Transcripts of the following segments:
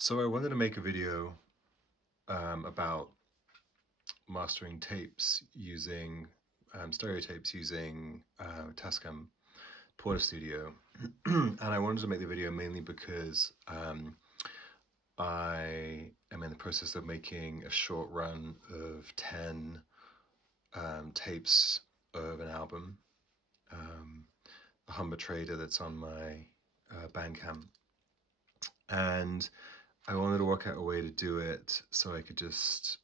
So I wanted to make a video about mastering tapes using stereo tapes using Tascam Portastudio, and I wanted to make the video mainly because I am in the process of making a short run of 10 tapes of an album, a Humber Trader that's on my Bandcamp, and I wanted to work out a way to do it so I could just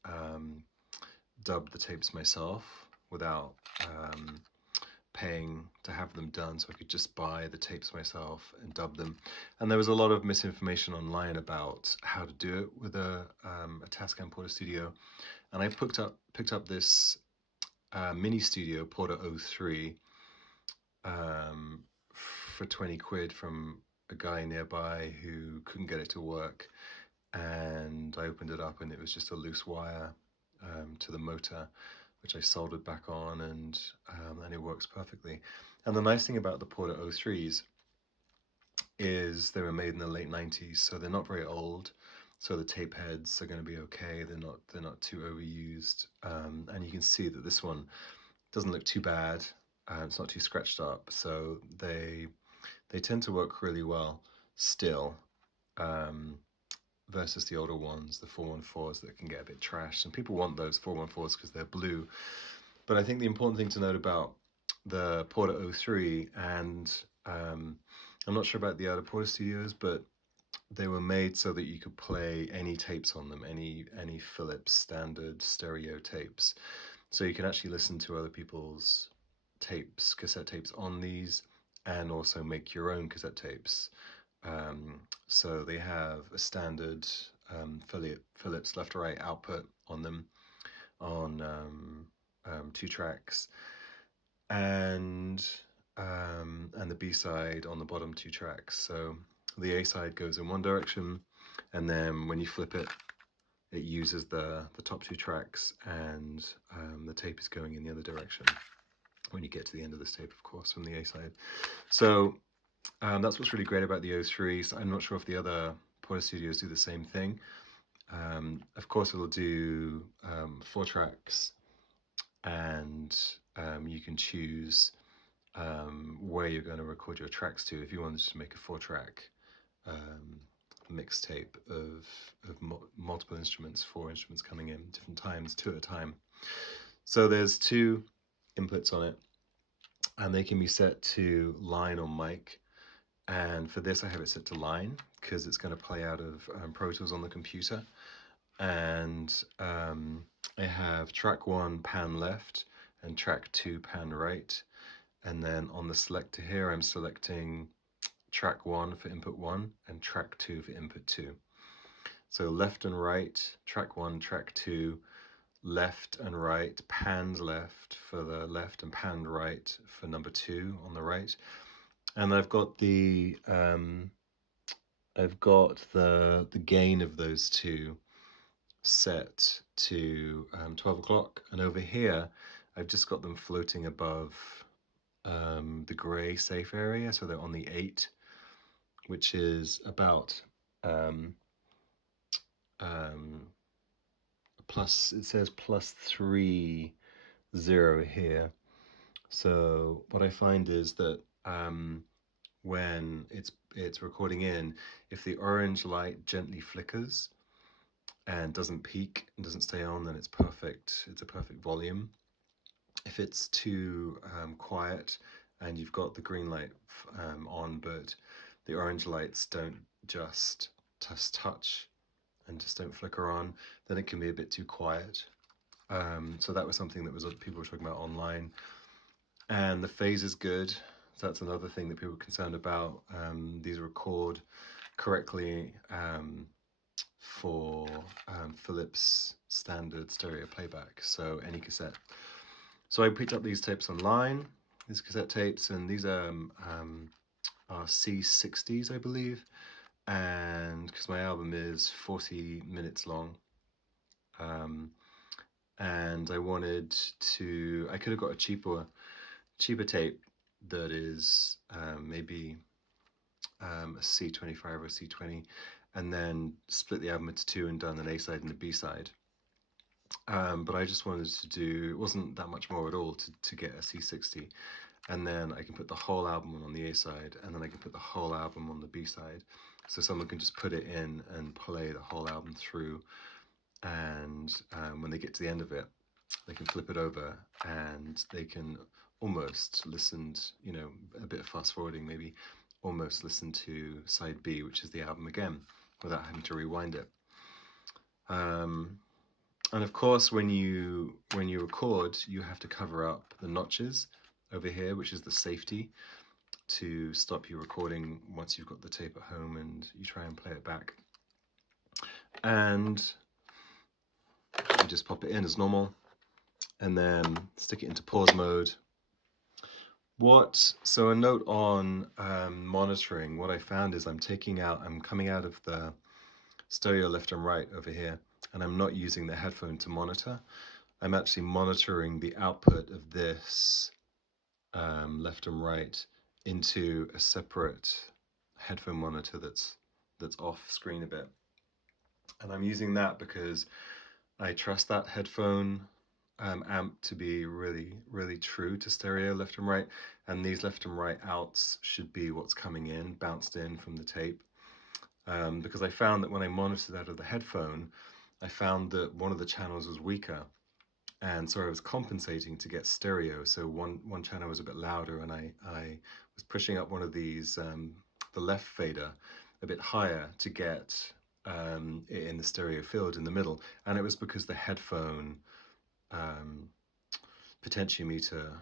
dub the tapes myself without paying to have them done, so I could just buy the tapes myself and dub them. And there was a lot of misinformation online about how to do it with a Tascam Portastudio, and I picked up this mini studio Porta 03 for 20 quid from a guy nearby who couldn't get it to work, and I opened it up and it was just a loose wire to the motor, which I soldered back on, and it works perfectly. And the nice thing about the Porta 03s is they were made in the late 90s, so they're not very old. So the tape heads are going to be okay. They're not too overused, and you can see that this one doesn't look too bad. It's not too scratched up, so they tend to work really well still. Versus the older ones, the 414s that can get a bit trashed. And people want those 414s because they're blue. But I think the important thing to note about the Porta 03, and I'm not sure about the other Portastudios, but they were made so that you could play any tapes on them, any Philips standard stereo tapes. So you can actually listen to other people's tapes, cassette tapes on these, and also make your own cassette tapes. So they have a standard Philips left to right output on them on 2 tracks, and the B side on the bottom 2 tracks. So the A side goes in one direction, and then when you flip it, it uses the top 2 tracks, and the tape is going in the other direction when you get to the end of this tape, of course, from the A side. So that's what's really great about the 03. So I'm not sure if the other Portastudios do the same thing. Of course, it'll do 4 tracks, and you can choose where you're going to record your tracks to. If you wanted to make a 4-track mixtape of multiple instruments, 4 instruments coming in different times, 2 at a time. So there's 2 inputs on it, and they can be set to line or mic. And for this, I have it set to line because it's going to play out of Pro Tools on the computer. And I have track 1 pan left and track 2 pan right. And then on the selector here, I'm selecting track 1 for input 1 and track 2 for input 2. So left and right, track 1, track 2, left and right, pans left for the left and panned right for number 2 on the right. And I've got the gain of those 2 set to 12 o'clock, and over here I've just got them floating above the gray safe area, so they're on the 8, which is about plus, it says +30 here. So what I find is that when it's recording in, if the orange light gently flickers and doesn't peak and doesn't stay on, then it's perfect. It's a perfect volume. If it's too quiet and you've got the green light on, but the orange lights don't just touch and just don't flicker on, then it can be a bit too quiet. So that was something that people were talking about online. And the phase is good. So that's another thing that people were concerned about. These record correctly for Philips standard stereo playback, so any cassette. So I picked up these tapes online, these cassette tapes, and these are C60s, I believe, and because my album is 40 minutes long, and I could have got a cheaper tape that is maybe a C25 or a C20, and then split the album into two and done an A side and a B side. But I just wanted to do, it wasn't that much more at all to get a C60. And then I can put the whole album on the A side, and then I can put the whole album on the B side. So someone can just put it in and play the whole album through. And when they get to the end of it, they can flip it over and they can almost listen to, you know, a bit of fast forwarding, maybe almost listen to side B, which is the album again, without having to rewind it. And of course, when you record, you have to cover up the notches over here, which is the safety to stop you recording once you've got the tape at home and you try and play it back. And you just pop it in as normal and then stick it into pause mode. So a note on monitoring, what I found is I'm coming out of the stereo left and right over here, and I'm not using the headphone to monitor. I'm actually monitoring the output of this left and right into a separate headphone monitor that's off screen a bit. And I'm using that because I trust that headphone amp to be really true to stereo left and right, and these left and right outs should be what's coming in, bounced in from the tape. Because I found that when I monitored out of the headphone, I found that one of the channels was weaker, and so I was compensating to get stereo. So one channel was a bit louder, and I was pushing up one of these, the left fader, a bit higher to get it in the stereo field in the middle, and it was because the headphone potentiometer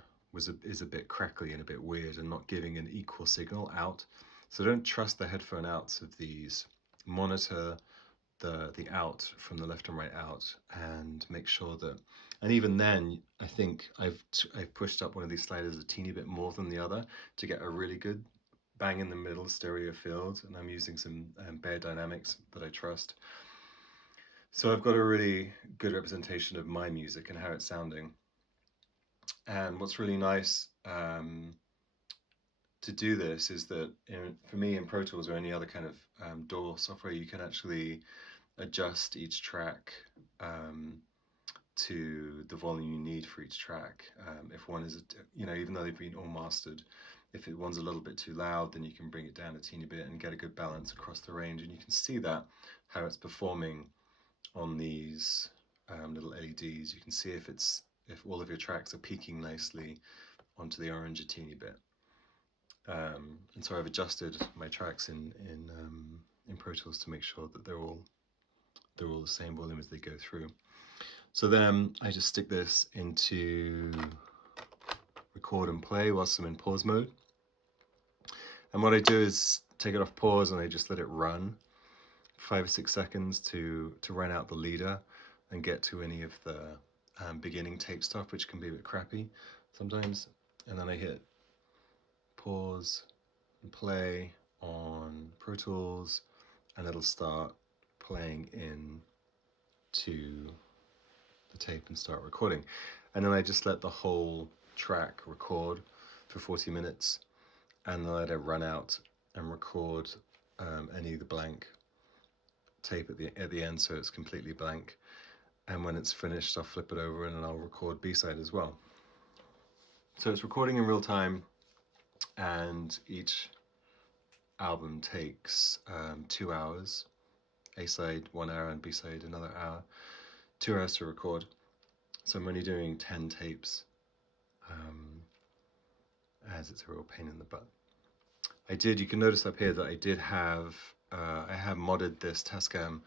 is a bit crackly and a bit weird and not giving an equal signal out. So don't trust the headphone outs of these. Monitor the out from the left and right out and make sure that, and even then I think I've pushed up one of these sliders a teeny bit more than the other to get a really good bang in the middle stereo field, and I'm using some Bear Dynamics that I trust. So I've got a really good representation of my music and how it's sounding. And what's really nice to do this is that for me in Pro Tools or any other kind of DAW software, you can actually adjust each track to the volume you need for each track. If one is, even though they've been all mastered, if one's a little bit too loud, then you can bring it down a teeny bit and get a good balance across the range. And you can see that, how it's performing on these little LEDs. You can see if all of your tracks are peaking nicely onto the orange a teeny bit. And so I've adjusted my tracks in Pro Tools to make sure that they're all the same volume as they go through. So then I just stick this into record and play whilst I'm in pause mode. And what I do is take it off pause and I just let it run 5 or 6 seconds to run out the leader and get to any of the beginning tape stuff, which can be a bit crappy sometimes. And then I hit pause and play on Pro Tools, and it'll start playing in to the tape and start recording. And then I just let the whole track record for 40 minutes and then let it run out and record any of the blank tape at the end, so it's completely blank. And when it's finished, I'll flip it over and I'll record B-side as well. So it's recording in real time, and each album takes 2 hours. A-side 1 hour and B-side another hour. 2 hours to record. So I'm only doing 10 tapes, as it's a real pain in the butt. You can notice up here that I have modded this Tascam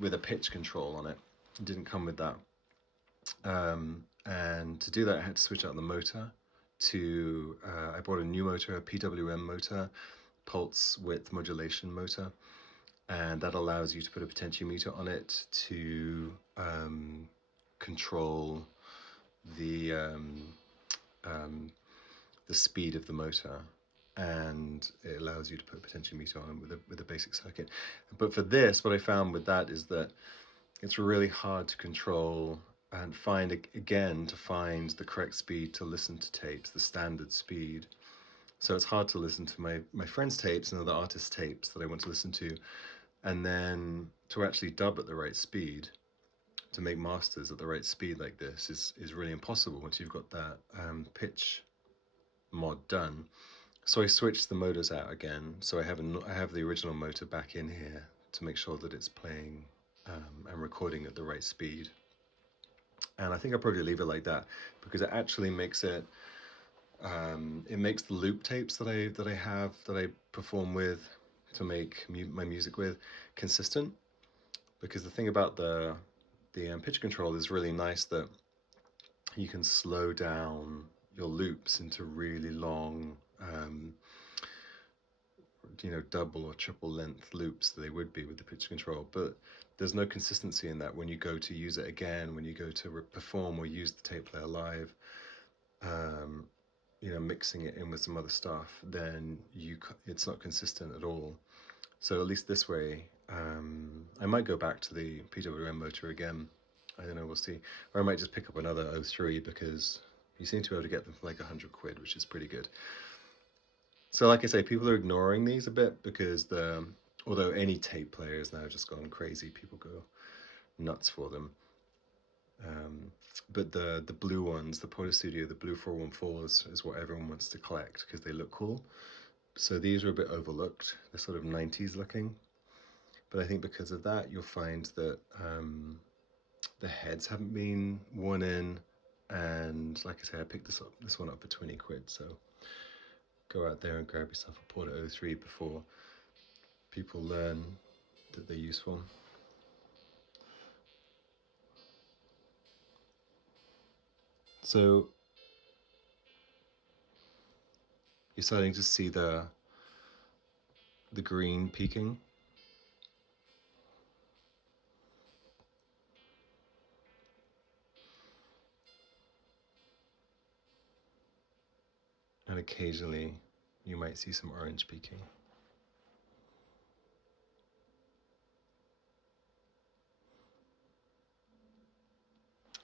with a pitch control on it. It didn't come with that. And to do that, I had to switch out the motor to, I bought a new motor, a PWM motor, pulse width modulation motor. And that allows you to put a potentiometer on it to control the speed of the motor, and it allows you to put a potentiometer on with a basic circuit. But for this, what I found with that is that it's really hard to control and find the correct speed to listen to tapes, the standard speed. So it's hard to listen to my friends' tapes and other artists' tapes that I want to listen to And then to actually dub at the right speed, to make masters at the right speed like this is really impossible once you've got that pitch mod done. So I switched the motors out again. So I have the original motor back in here to make sure that it's playing and recording at the right speed. And I think I'll probably leave it like that because it actually makes it makes the loop tapes that I perform with to make my music with consistent. Because the thing about the pitch control is really nice that you can slow down your loops into really long, double or triple length loops that they would be with the pitch control. But there's no consistency in that when you go to use it again, when you go to perform or use the tape player live. Um, mixing it in with some other stuff, then it's not consistent at all. So at least this way, I might go back to the PWM motor again. I don't know, we'll see. Or I might just pick up another 03 because you seem to be able to get them for like £100, which is pretty good. So like I say, people are ignoring these a bit because although any tape player is now just gone crazy, people go nuts for them. But the blue ones, the Portastudio, the blue 414s is what everyone wants to collect because they look cool. So these are a bit overlooked. They're sort of 90s looking. But I think because of that, you'll find that the heads haven't been worn in. And like I say, I picked this one up for £20. So go out there and grab yourself a Porta 03 before people learn that they're useful. So you're starting to see the green peaking. And occasionally you might see some orange peaking.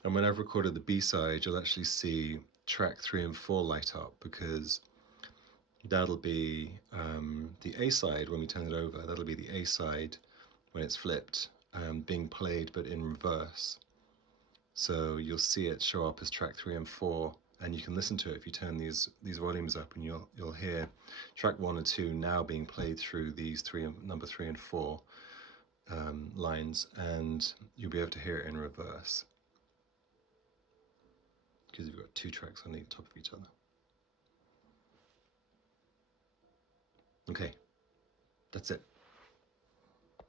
And when I've recorded the B-side, you'll actually see track 3 and 4 light up because that'll be the A-side when we turn it over. That'll be the A-side when it's flipped, being played but in reverse. So you'll see it show up as track 3 and 4, and you can listen to it if you turn these volumes up, and you'll hear track 1 and 2 now being played through these number 3 and 4 lines, and you'll be able to hear it in reverse because you've got 2 tracks on the top of each other. Okay, that's it.